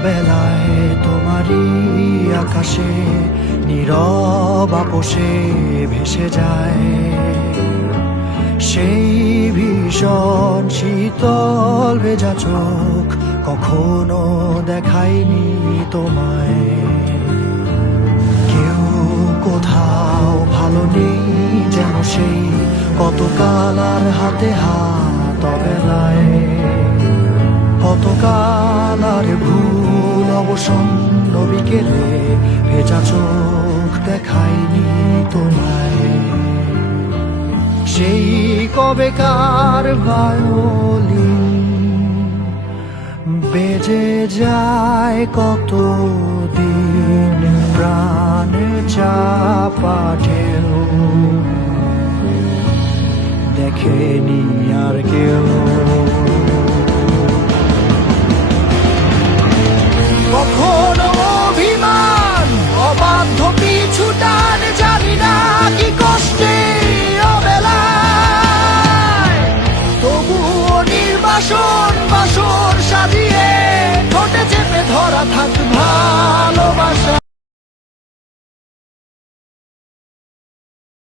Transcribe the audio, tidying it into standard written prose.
অবেলায় তোমারই আকাশে নীরব আপোষে ভেসে যায় সেই ভীষণ শীতল ভেজা চোখ, কখনো দেখায়নি তোমায়। কেউ কোথাও ভালো নেই যেন সেই কতকাল আর হাতে হাত অবেলায়, কতকাল আর ভুল অবসন্ন বিকেলে ভেজা চোখ দেখায়নি তোমায়। সেই কবেকার ভায়োলিন বেজে যায় কত দিন, প্রাণ চাপা ঢেউ দেখেনি আর কেউ। কখনো অভিমান, অবাধ্য পিছু টান, জানি না কি কষ্টে অবেলায়, তবুও নির্বাসন বাসর সাজিয়ে ঠোঁটে চেপে ধরা থাক ভাই।